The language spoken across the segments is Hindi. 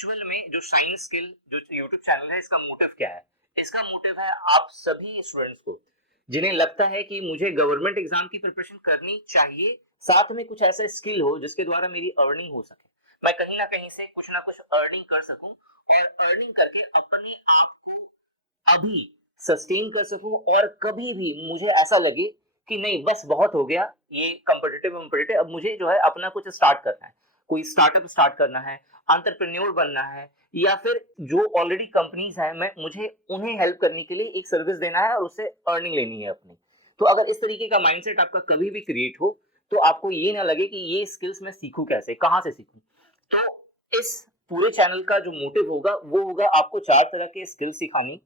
एक्चुअल में जो शाइन स्किल जो यूट्यूब चैनल है इसका मोटिव क्या है? इसका मोटिव है आप सभी स्टूडेंट्स को जिन्हें लगता है कि मुझे गवर्नमेंट एग्जाम की प्रिपरेशन करनी चाहिए, साथ में कुछ ऐसा स्किल हो जिसके द्वारा मेरी अर्निंग हो सके, मैं कहीं ना कहीं से कुछ ना कुछ अर्निंग कर सकूं और अर्निंग करके अपने आप को अभी सस्टेन कर सकूं और कभी भी मुझे ऐसा लगे कि नहीं बस बहुत हो गया ये कॉम्पिटिटिव, अब मुझे जो है अपना कुछ स्टार्ट करना है, कोई स्टार्टअप स्टार्ट करना है, एंटरप्रेन्योर बनना है, या फिर जो ऑलरेडी कंपनीज है मैं मुझे उन्हें हेल्प करने के लिए एक सर्विस देना है और उससे अर्निंग लेनी है अपनी। तो अगर इस तरीके का माइंडसेट आपका कभी भी क्रिएट हो तो आपको ये ना लगे कि ये स्किल्स मैं सीखूं कैसे, कहां से सीखूं। तो इस पूरे चैनल का जो मोटिव होगा वो होगा आपको 4 तरह के स्किल्स सिखानी,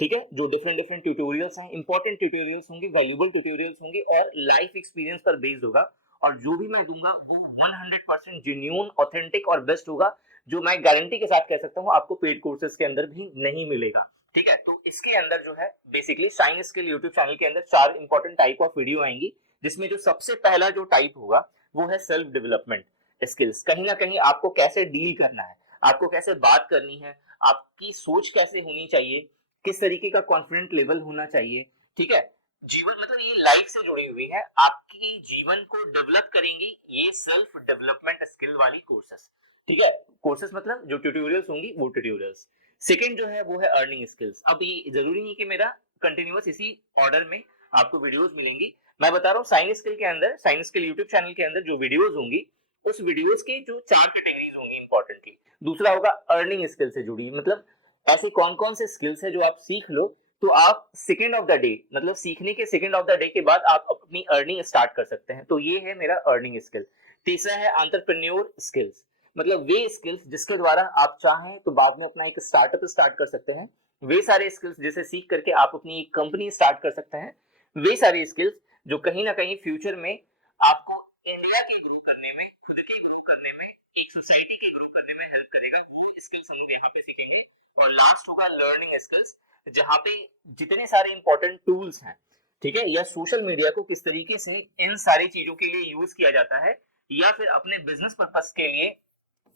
ठीक है, जो डिफरेंट डिफरेंट ट्यूटोरियल्स हैं, इंपॉर्टेंट ट्यूटोरियल्स होंगे, वैल्यूएबल ट्यूटोरियल्स होंगे और लाइफ एक्सपीरियंस पर बेस्ड होगा। और जो भी मैं दूंगा वो 100% जेन्युइन, ऑथेंटिक और बेस्ट होगा, जो मैं गारंटी के साथ कह सकता हूं आपको पेड कोर्सेज के अंदर भी नहीं मिलेगा। ठीक है, तो इसके अंदर जो है basically shine skill YouTube channel के अंदर 4 इंपॉर्टेंट टाइप ऑफ वीडियो आएंगी, जिसमें जो सबसे पहला जो टाइप होगा वो है सेल्फ डेवलपमेंट स्किल्स। कहीं ना कहीं आपको कैसे डील करना है, आपको कैसे बात करनी है, आपकी सोच कैसे होनी चाहिए, किस तरीके का कॉन्फिडेंट लेवल होना चाहिए। ठीक है, जीवन मतलब ये लाइफ से जुड़ी हुई है, आपकी जीवन को डेवलप करेंगी ये सेल्फ डेवलपमेंट स्किल वाली कोर्सेस। ठीक है, कोर्सेस मतलब जो ट्यूटोरियल्स होंगी वो ट्यूटोरियल्स। सेकंड जो है वो है अर्निंग स्किल्स। अब ये जरूरी नहीं कि मेरा कंटिन्यूअस इसी ऑर्डर में आपको वीडियोस मिलेंगी, मैं बता रहा हूँ साइन स्किल के अंदर, साइन स्किल यूट्यूब चैनल के अंदर जो वीडियोस होंगी उस वीडियोस के जो 4 कैटेगरीज होंगी इंपॉर्टेंटली। दूसरा होगा अर्निंग स्किल से जुड़ी, मतलब ऐसे कौन कौन से स्किल्स है जो आप सीख लो तो आप सेकेंड ऑफ द डे, मतलब सीखने के सेकेंड ऑफ द डे के बाद आप अपनी अर्निंग स्टार्ट कर सकते हैं। तो ये है मेरा अर्निंग स्किल। तीसरा है एंटरप्रेन्योर स्किल्स, मतलब वे स्किल्स जिसके द्वारा आप चाहें तो बाद में अपना एक स्टार्टअप स्टार्ट कर सकते हैं, वे सारे स्किल्स जिसे सीख करके आप अपनी एक कंपनी स्टार्ट कर सकते हैं, वे सारे स्किल्स जो कहीं ना कहीं फ्यूचर में आपको इंडिया के ग्रो करने में, खुद के ग्रो करने में, एक सोसाइटी के ग्रो करने में हेल्प करेगा, वो स्किल्स हम लोग यहाँ पे सीखेंगे। और लास्ट होगा लर्निंग स्किल्स, जहां पे जितने सारे इंपॉर्टेंट टूल्स हैं, ठीक है, या सोशल मीडिया को किस तरीके से इन सारी चीजों के लिए यूज किया जाता है, या फिर अपने बिजनेस पर्पस के लिए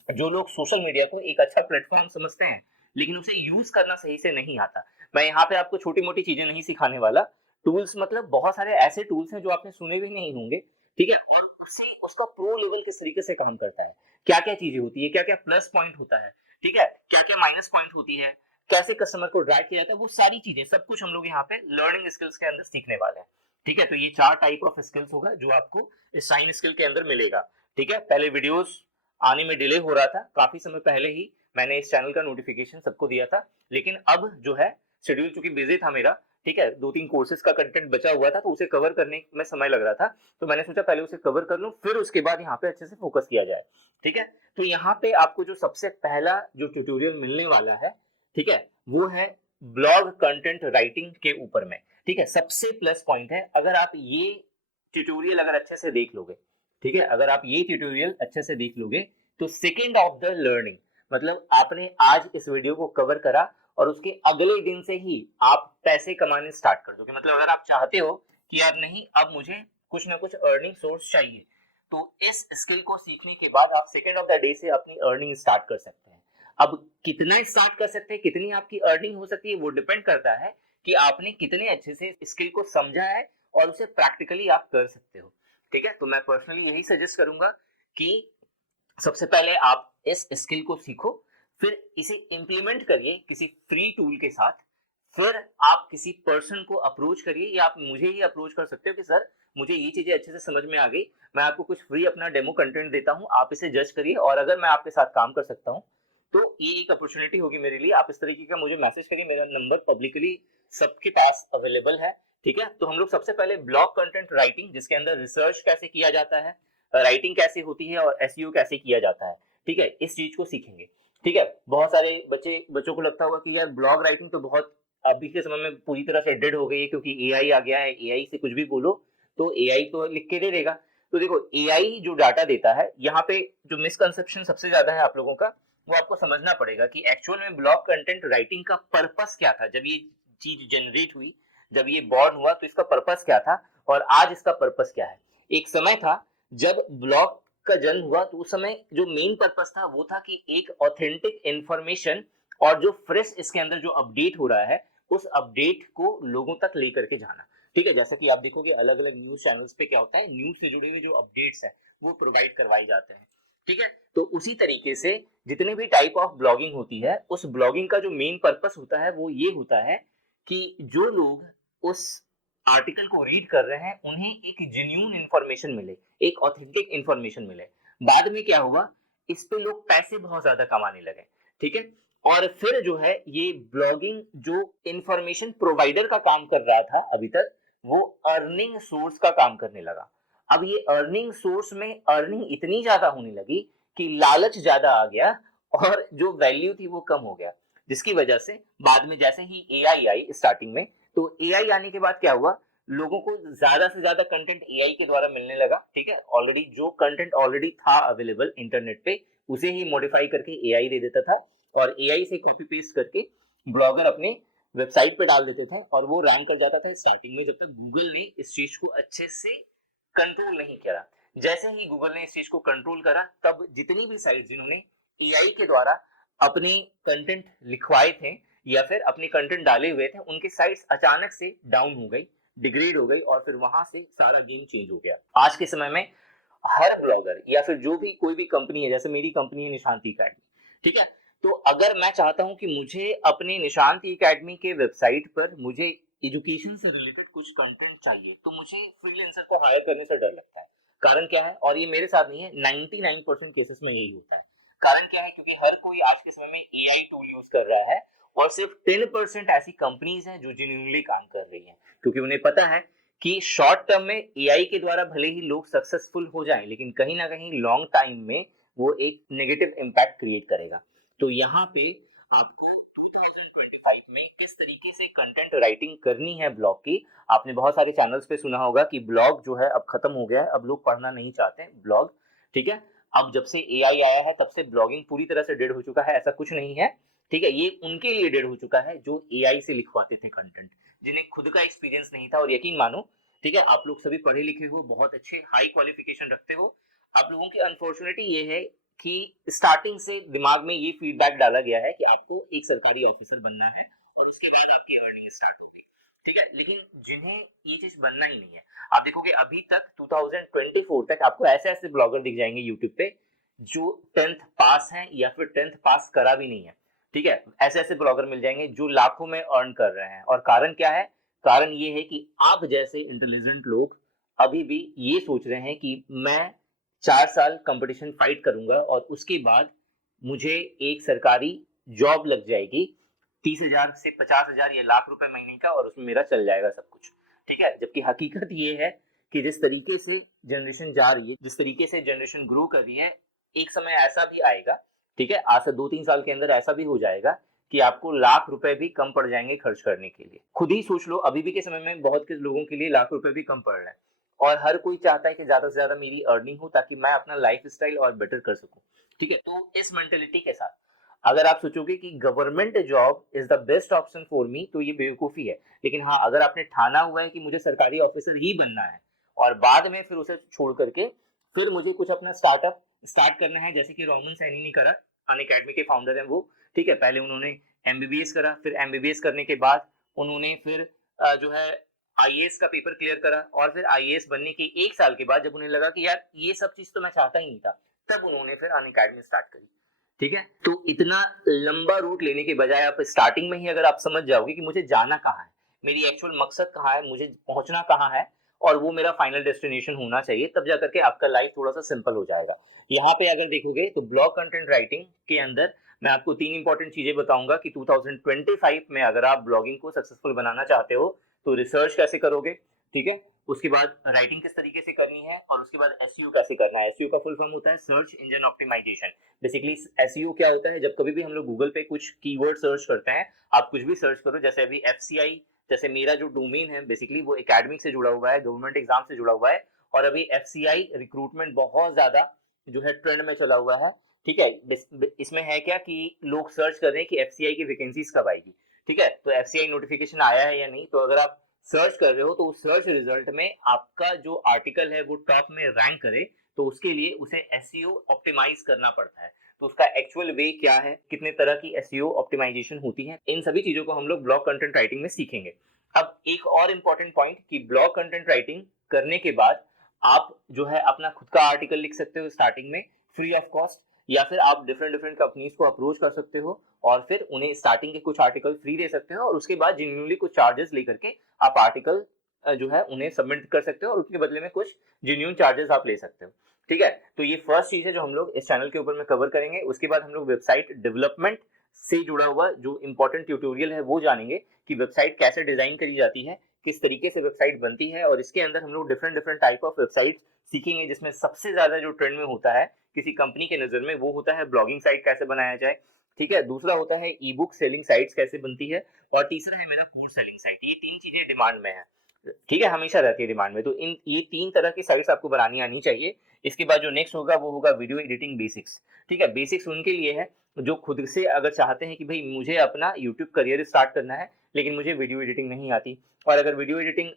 जो लोग सोशल मीडिया को एक अच्छा प्लेटफॉर्म समझते हैं लेकिन उसे यूज करना सही से नहीं आता, मैं यहाँ पे आपको छोटी मोटी चीजें नहीं सिखाने वाला। टूल्स मतलब बहुत सारे ऐसे टूल्स हैं जो आपने सुने भी नहीं होंगे, ठीक है, और उससे उसका प्रो लेवल किस तरीके से काम करता है, क्या क्या चीजें होती है, क्या क्या प्लस पॉइंट होता है, ठीक है, क्या क्या माइनस पॉइंट होती है, कैसे कस्टमर को ड्राइव किया जाता है, वो सारी चीजें सब कुछ हम लोग यहाँ पे लर्निंग स्किल्स के अंदर सीखने वाले हैं। ठीक है, तो ये 4 टाइप ऑफ स्किल्स होगा जो आपको इस साइन स्किल के अंदर मिलेगा। ठीक है, पहले वीडियोस आने में डिले हो रहा था, काफी समय पहले ही मैंने इस चैनल का नोटिफिकेशन सबको दिया था, लेकिन अब जो है शेड्यूल चूंकि बिजी था मेरा, ठीक है, 2-3 कोर्सेज का कंटेंट बचा हुआ था तो उसे कवर करने में समय लग रहा था, तो मैंने सोचा पहले उसे कवर कर लूं फिर उसके बाद यहाँ पे अच्छे से फोकस किया जाए। ठीक है, तो यहाँ पे आपको जो सबसे पहला जो ट्यूटोरियल मिलने वाला है, ठीक है, वो है ब्लॉग कंटेंट राइटिंग के ऊपर में। ठीक है, सबसे प्लस पॉइंट है अगर आप ये ट्यूटोरियल अगर अच्छे से देख लोगे, ठीक है, अगर आप ये ट्यूटोरियल अच्छे से देख लोगे तो सेकेंड ऑफ द लर्निंग, मतलब आपने आज इस वीडियो को कवर करा और उसके अगले दिन से ही आप पैसे कमाने स्टार्ट कर दोगे। मतलब अगर आप चाहते हो कि यार नहीं अब मुझे कुछ ना कुछ अर्निंग सोर्स चाहिए, तो इस स्किल को सीखने के बाद आप सेकेंड ऑफ द डे से अपनी अर्निंग स्टार्ट कर सकते हैं। अब कितना स्टार्ट कर सकते हैं, कितनी आपकी अर्निंग हो सकती है, वो डिपेंड करता है कि आपने कितने अच्छे से स्किल को समझा है और उसे प्रैक्टिकली आप कर सकते हो। ठीक है, तो मैं पर्सनली यही सजेस्ट करूंगा कि सबसे पहले आप इस स्किल को सीखो, फिर इसे इंप्लीमेंट करिए किसी फ्री टूल के साथ, फिर आप किसी पर्सन को अप्रोच करिए या आप मुझे ही अप्रोच कर सकते हो कि सर मुझे ये चीजें अच्छे से समझ में आ गई, मैं आपको कुछ फ्री अपना डेमो कंटेंट देता हूं, आप इसे जज करिए और अगर मैं आपके साथ काम कर सकता हूं तो ये एक अपॉर्चुनिटी होगी मेरे लिए। आप इस तरीके का मुझे मैसेज करिए, मेरा नंबर पब्लिकली सबके पास अवेलेबल है। ठीक है, तो हम लोग सबसे पहले ब्लॉग कंटेंट राइटिंग, जिसके अंदर रिसर्च कैसे किया जाता है, राइटिंग कैसे होती है और एसईओ कैसे किया जाता है, ठीक है, इस चीज को सीखेंगे। ठीक है, बहुत सारे बच्चों को लगता होगा कि यार ब्लॉग राइटिंग तो बहुत अभी के समय में पूरी तरह से डेड हो गई है क्योंकि एआई आ गया है, एआई से कुछ भी बोलो तो एआई तो लिख के दे देगा। तो देखो एआई जो डाटा देता है, यहाँ पे जो मिसकंसेप्शन सबसे ज्यादा है आप लोगों का, वो आपको समझना पड़ेगा कि एक्चुअल में ब्लॉग कंटेंट राइटिंग का पर्पस क्या था। जब ये चीज जनरेट हुई, जब ये बॉर्न हुआ तो इसका पर्पस क्या था और आज इसका पर्पस क्या है। एक समय था जब ब्लॉग का जन्म हुआ तो उस समय जो मेन पर्पस था वो था कि एक ऑथेंटिक इंफॉर्मेशन और जो फ्रेश इसके अंदर जो अपडेट हो रहा है उस अपडेट को लोगों तक लेकर के जाना। ठीक है, जैसा कि आप देखोगे अलग अलग न्यूज चैनल्स पे क्या होता है, न्यूज से जुड़े हुए जो अपडेट्स है वो प्रोवाइड करवाए जाते हैं। ठीक है, तो उसी तरीके से जितने भी टाइप ऑफ ब्लॉगिंग होती है उस ब्लॉगिंग का जो मेन पर्पस होता है वो ये होता है कि जो लोग उस आर्टिकल को रीड कर रहे हैं उन्हें एक जेन्युइन इंफॉर्मेशन मिले, एक ऑथेंटिक इंफॉर्मेशन मिले। बाद में क्या हुआ, इस पे लोग पैसे बहुत ज्यादा कमाने लगे। ठीक है, और फिर जो है ये ब्लॉगिंग जो इंफॉर्मेशन प्रोवाइडर का काम कर रहा था अभी तक, वो अर्निंग सोर्स का काम करने लगा। अब ये अर्निंग सोर्स में अर्निंग इतनी ज्यादा होने लगी कि लालच ज्यादा आ गया और जो वैल्यू थी वो कम हो गया, जिसकी वजह से बाद में जैसे ही एआई आई स्टार्टिंग में, तो एआई आने के बाद क्या हुआ, लोगों को ज्यादा से ज्यादा कंटेंट एआई के द्वारा मिलने लगा। ठीक है, ऑलरेडी जो कंटेंट ऑलरेडी था अवेलेबल इंटरनेट पे उसे ही मॉडिफाई करके एआई दे देता था और एआई से कॉपी पेस्ट करके ब्लॉगर अपने वेबसाइट पे डाल देते थे और वो रैंक कर जाता था स्टार्टिंग में, जब तक गूगल ने इस चीज को अच्छे से कंट्रोल नहीं करा। जैसे ही गूगल ने इस चीज को कंट्रोल करा तब जितनी भी साइट जिन्होंने एआई के द्वारा अपने कंटेंट लिखवाए थे या फिर अपने कंटेंट डाले हुए थे उनकी साइट्स अचानक से डाउन हो गई, डिग्रेड हो गई और फिर वहां से सारा गेम चेंज हो गया। आज के समय में हर ब्लॉगर या फिर जो भी कोई भी कंपनी है, जैसे मेरी कंपनी है निशांति एकेडमी, ठीक है, तो अगर मैं चाहता हूं कि मुझे अपने निशांति एकेडमी के वेबसाइट पर मुझे एजुकेशन से रिलेटेड कुछ कंटेंट चाहिए तो मुझे फ्रीलांसर को हायर करने से डर लगता है। कारण क्या है, और ये मेरे साथ नहीं है, 99% केसेस में यही होता है। कारण क्या है, क्योंकि हर कोई आज के समय में एआई टूल यूज कर रहा है और सिर्फ 10% ऐसी कंपनीज हैं जो जेन्युइनली काम कर रही हैं, क्योंकि उन्हें पता है कि शॉर्ट टर्म में एआई के द्वारा भले ही लोग सक्सेसफुल हो जाएं लेकिन कहीं ना कहीं लॉन्ग टाइम में वो एक नेगेटिव इम्पैक्ट क्रिएट करेगा। तो यहाँ पे आपको 2025 में किस तरीके से कंटेंट राइटिंग करनी है ब्लॉग की, आपने बहुत सारे चैनल्स पे सुना होगा कि ब्लॉग जो है अब खत्म हो गया है, अब लोग पढ़ना नहीं चाहते ब्लॉग। ठीक है, अब जब से एआई आया है तब से ब्लॉगिंग पूरी तरह से डेड हो चुका है, ऐसा कुछ नहीं है। ठीक है, ये उनके लिए डेड हो चुका है जो एआई से लिखवाते थे कंटेंट, जिन्हें खुद का एक्सपीरियंस नहीं था। और यकीन मानो, ठीक है, आप लोग सभी पढ़े लिखे हो, बहुत अच्छे हाई क्वालिफिकेशन रखते हो, आप लोगों की अनफॉर्चुनेटली ये है कि स्टार्टिंग से दिमाग में ये फीडबैक डाला गया है कि आपको एक सरकारी ऑफिसर बनना है और उसके बाद आपकी अर्निंग स्टार्ट होगी। ठीक है, लेकिन जिन्हें ये चीज बनना ही नहीं है, आप देखोगे अभी तक 2024 तक आपको ऐसे ऐसे ब्लॉगर दिख जाएंगे यूट्यूब पे जो 10th पास हैं या फिर 10th पास करा भी नहीं है। ठीक है, ऐसे ऐसे ब्लॉगर मिल जाएंगे जो लाखों में अर्न कर रहे हैं। और कारण क्या है, कारण ये है कि आप जैसे इंटेलिजेंट लोग अभी भी ये सोच रहे हैं कि मैं 4 साल कंपटीशन फाइट करूंगा और उसके बाद मुझे एक सरकारी जॉब लग जाएगी 30,000 से 50,000 या लाख रुपए महीने का और उसमें मेरा चल जाएगा सब कुछ। ठीक है, जबकि हकीकत ये है कि जिस तरीके से जनरेशन जा रही है, जिस तरीके से जनरेशन ग्रो कर रही है, एक समय ऐसा भी आएगा, ठीक है, आज से 2-3 साल के अंदर ऐसा भी हो जाएगा कि आपको लाख रुपए भी कम पड़ जाएंगे खर्च करने के लिए। खुद ही सोच लो, अभी भी के समय में बहुत के लोगों के लिए लाख रुपए भी कम पड़ रहे हैं और हर कोई चाहता है कि ज्यादा से ज्यादा मेरी अर्निंग हो ताकि मैं अपना लाइफ स्टाइल और बेटर कर सकूं। ठीक है, तो इस मेंटेलिटी के साथ अगर आप सोचोगे कि government job is the best option for me, तो ये बेवकूफी है। लेकिन हाँ, अगर आपने ठाना हुआ है कि मुझे सरकारी ऑफिसर ही बनना है और बाद में फिर उसे छोड़ करके फिर मुझे कुछ अपना स्टार्टअप स्टार्ट करना है, जैसे कि रोमन सैनी ने करा, अनअकैडमी के फाउंडर हैं वो। ठीक है, पहले उन्होंने एमबीबीएस करा, फिर एमबीबीएस करने के बाद उन्होंने फिर जो है आईएएस का पेपर क्लियर करा और फिर आईएएस बनने के 1 साल के बाद जब उन्हें लगा कि यार ये सब चीज तो मैं चाहता ही नहीं था, तब उन्होंने फिर अनअकैडमी स्टार्ट करी। ठीक है, तो इतना लंबा रूट लेने के बजाय आप स्टार्टिंग में ही अगर आप समझ जाओगे कि मुझे जाना कहाँ है, मेरी एक्चुअल मकसद कहाँ है, मुझे पहुंचना कहाँ है और वो मेरा फाइनल डेस्टिनेशन होना चाहिए, तब जाकर के आपका लाइफ थोड़ा सा सिंपल हो जाएगा। यहाँ पे अगर देखोगे तो ब्लॉग कंटेंट राइटिंग के अंदर मैं आपको 3 इंपॉर्टेंट चीजें बताऊंगा कि 2025 में अगर आप ब्लॉगिंग को सक्सेसफुल बनाना चाहते हो तो रिसर्च कैसे करोगे, ठीक है, उसके बाद राइटिंग किस तरीके से करनी है और उसके बाद एसईओ कैसे करना है। एसईओ का फुल फॉर्म होता है search engine optimisation. Basically SEO क्या होता है, जब कभी भी हम लोग गूगल पे कुछ कीवर्ड सर्च करते हैं, आप कुछ भी सर्च करो, जैसे अभी एफसीआई, जैसे मेरा जो डोमेन है बेसिकली वो एकेडमिक से जुड़ा हुआ है, गवर्नमेंट एग्जाम से जुड़ा हुआ है और अभी एफसीआई रिक्रूटमेंट बहुत ज्यादा जो है ट्रेंड में चला हुआ है। ठीक है, इसमें है क्या कि लोग सर्च कर रहे हैं कि एफसीआई की वैकेंसीज कब आएगी। ठीक है, तो एफसीआई नोटिफिकेशन आया है या नहीं, तो अगर आप सर्च कर रहे हो तो उस सर्च रिजल्ट में आपका जो आर्टिकल है वो टॉप में रैंक करे, तो उसके लिए उसे एसईओ ऑप्टिमाइज करना पड़ता है। तो उसका एक्चुअल वे क्या है, कितने तरह की एसईओ ऑप्टिमाइजेशन होती है, इन सभी चीजों को हम लोग ब्लॉग कंटेंट राइटिंग में सीखेंगे। अब एक और इम्पोर्टेंट पॉइंट कि ब्लॉग कंटेंट राइटिंग करने के बाद आप जो है अपना खुद का आर्टिकल लिख सकते हो स्टार्टिंग में फ्री ऑफ कॉस्ट, या फिर आप डिफरेंट डिफरेंट कंपनीज को अप्रोच कर सकते हो और फिर उन्हें स्टार्टिंग के कुछ आर्टिकल फ्री दे सकते हो और उसके बाद जेन्युइनली कुछ चार्जेस लेकर के आप आर्टिकल जो है उन्हें सबमिट कर सकते हो और उसके बदले में कुछ जेन्युइन चार्जेस आप ले सकते हो। ठीक है, तो ये फर्स्ट चीज है जो हम लोग इस चैनल के ऊपर में कवर करेंगे। उसके बाद हम लोग वेबसाइट डेवलपमेंट से जुड़ा हुआ जो इंपॉर्टेंट ट्यूटोरियल है वो जानेंगे कि वेबसाइट कैसे डिजाइन करी जाती है, किस तरीके से वेबसाइट बनती है, और इसके अंदर हम लोग different different type of website सीखेंगे जिसमें सबसे ज्यादा जो ट्रेंड में होता है किसी कंपनी के नजर में वो होता है ब्लॉगिंग साइट कैसे बनाया जाए। ठीक है, दूसरा होता है ई बुक सेलिंग साइट्स कैसे बनती है, और तीसरा है मेरा कोर्स सेलिंग साइट। ये तीन चीजें डिमांड में है, ठीक है, हमेशा रहती है डिमांड में। तो इन ये तीन तरह की साइट्स आपको बनानी आनी चाहिए। इसके बाद जो नेक्स्ट होगा वो होगा वीडियो एडिटिंग बेसिक्स। ठीक है, बेसिक्स उनके लिए है जो खुद से अगर चाहते हैं कि भाई मुझे अपना यूट्यूब करियर स्टार्ट करना है लेकिन मुझे वीडियो एडिटिंग नहीं आती, और अगर वीडियो एडिटिंग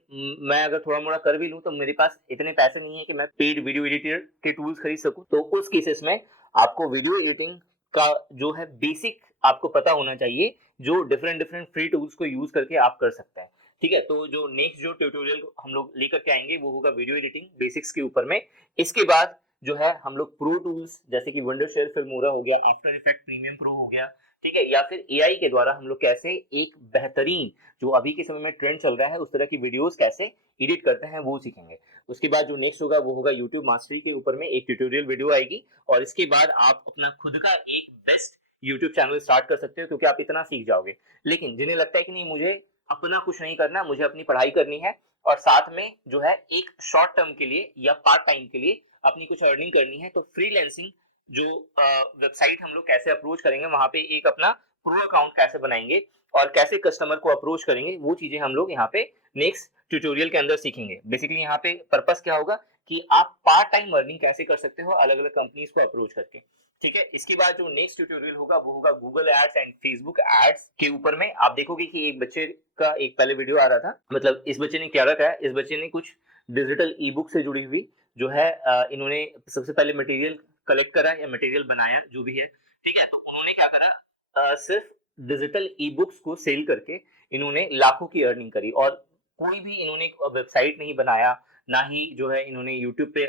मैं अगर थोड़ा मोड़ा कर भी लूं तो मेरे पास इतने पैसे नहीं है कि मैं पेड वीडियो एडिटर के टूल्स खरीद सकूं, तो उस केसेस में आपको वीडियो एडिटिंग का जो है बेसिक आपको पता होना चाहिए, जो डिफरेंट डिफरेंट फ्री टूल्स को यूज करके आप कर सकते हैं। ठीक है, तो जो नेक्स्ट जो ट्यूटोरियल हम लोग लेकर के आएंगे वो होगा वीडियो एडिटिंग बेसिक्स के ऊपर में। इसके बाद जो है हम लोग प्रो टूल्स जैसे कि विंडोशेयर फिल्मोरा हो गया, आफ्टर इफेक्ट प्रीमियम प्रो हो गया, ठीक है, या फिर एआई के द्वारा हम लोग कैसे एक बेहतरीन जो अभी के समय में ट्रेंड चल रहा है उस तरह की वीडियोस कैसे एडिट करते हैं वो सीखेंगे। उसके बाद जो नेक्स्ट होगा वो होगा यूट्यूब मास्टरी के ऊपर में एक ट्यूटोरियल वीडियो आएगी, और इसके बाद आप अपना खुद का एक बेस्ट यूट्यूब चैनल स्टार्ट कर सकते हो क्योंकि आप इतना सीख जाओगे। लेकिन जिन्हें लगता है कि नहीं मुझे अपना कुछ नहीं करना, मुझे अपनी पढ़ाई करनी है और साथ में जो है एक शॉर्ट टर्म के लिए या पार्ट टाइम के लिए अपनी कुछ अर्निंग करनी है, तो फ्रीलैंसिंग जो वेबसाइट हम लोग कैसे अप्रोच करेंगे, वहां पे एक अपना प्रो अकाउंट कैसे बनाएंगे और कैसे कस्टमर को अप्रोच करेंगे, वो चीजें हम लोग यहाँ पे नेक्स्ट ट्यूटोरियल के अंदर सीखेंगे। बेसिकली यहाँ पे पर्पस क्या होगा कि आप पार्ट टाइम अर्निंग कैसे कर सकते हो अलग अलग कंपनीज को अप्रोच करके। ठीक है, इसके बाद जो नेक्स्ट ट्यूटोरियल होगा वो होगा Google ads and Facebook ads के ऊपर में। आप देखोगे कि एक बच्चे का एक पहले वीडियो आ रहा था, मतलब इस बच्चे ने क्या रखा है, इस बच्चे ने कुछ डिजिटल ई बुक से जुड़ी हुई जो है इन्होंने सबसे पहले मटेरियल कलेक्ट करा या मटेरियल बनाया जो भी है। ठीक है, तो उन्होंने क्या करा, सिर्फ डिजिटल ई बुक्स को सेल करके इन्होंने लाखों की अर्निंग करी, और कोई भी इन्होंने वेबसाइट नहीं बनाया, ना ही जो है इन्होंने यूट्यूब पे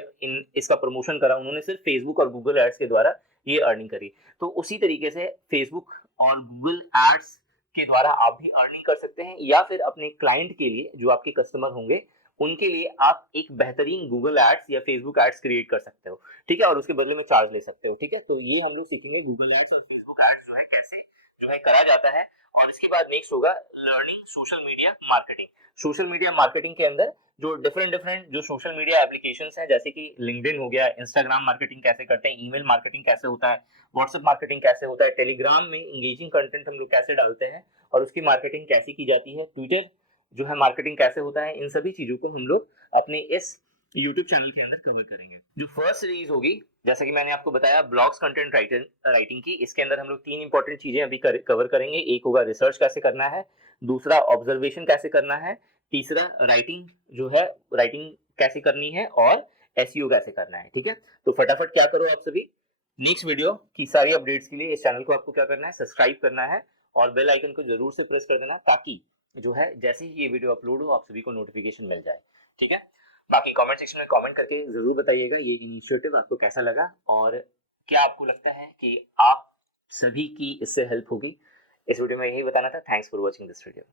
इसका प्रमोशन करा, उन्होंने सिर्फ फेसबुक और गूगल एड्स के द्वारा ये अर्निंग करी। तो उसी तरीके से फेसबुक और गूगल एड्स के द्वारा आप भी अर्निंग कर सकते हैं, या फिर अपने क्लाइंट के लिए जो आपके कस्टमर होंगे उनके लिए आप एक बेहतरीन गूगल एड्स या फेसबुक एड्स क्रिएट कर सकते हो। ठीक है, और उसके बदले में चार्ज ले सकते हो। ठीक है, तो ये हम लोग सीखेंगे गूगल एड्स और फेसबुक एड्स जो है कैसे जो है करा जाता है। और इसके बाद नेक्स्ट होगा learning social media marketing. Social media marketing के अंदर जो डिफरेंट डिफरेंट जो सोशल मीडिया एप्लीकेशंस हैं जैसे कि लिंक्डइन हो गया, इंस्टाग्राम मार्केटिंग कैसे करते हैं, ईमेल मार्केटिंग कैसे होता है, व्हाट्सएप मार्केटिंग कैसे होता है, टेलीग्राम में इंगेजिंग कंटेंट हम लोग कैसे डालते हैं और उसकी मार्केटिंग कैसे की जाती है, ट्विटर जो है मार्केटिंग कैसे होता है, इन सभी चीजों को हम लोग अपने इस यूट्यूब चैनल के अंदर कवर करेंगे। जो फर्स्ट सीरीज होगी जैसा कि मैंने आपको बताया ब्लॉग्स कंटेंट राइटिंग की, इसके अंदर हम लोग तीन इंपॉर्टेंट चीजें अभी कवर करेंगे। एक होगा रिसर्च कैसे करना है, दूसरा ऑब्जर्वेशन कैसे करना है, तीसरा राइटिंग जो है राइटिंग कैसे करनी है, और एसईओ कैसे करना है। ठीक है, तो फटाफट क्या करो आप सभी, नेक्स्ट वीडियो की सारी अपडेट्स के लिए इस चैनल को आपको क्या करना है, सब्सक्राइब करना है और बेल आइकन को जरूर से प्रेस कर देना ताकि जो है जैसे ही ये वीडियो अपलोड हो आप सभी को नोटिफिकेशन मिल जाए। ठीक है, बाकी कमेंट सेक्शन में कमेंट करके जरूर बताइएगा ये इनिशिएटिव आपको कैसा लगा और क्या आपको लगता है कि आप सभी की इससे हेल्प होगी। इस वीडियो में यही बताना था। Thanks for watching this video.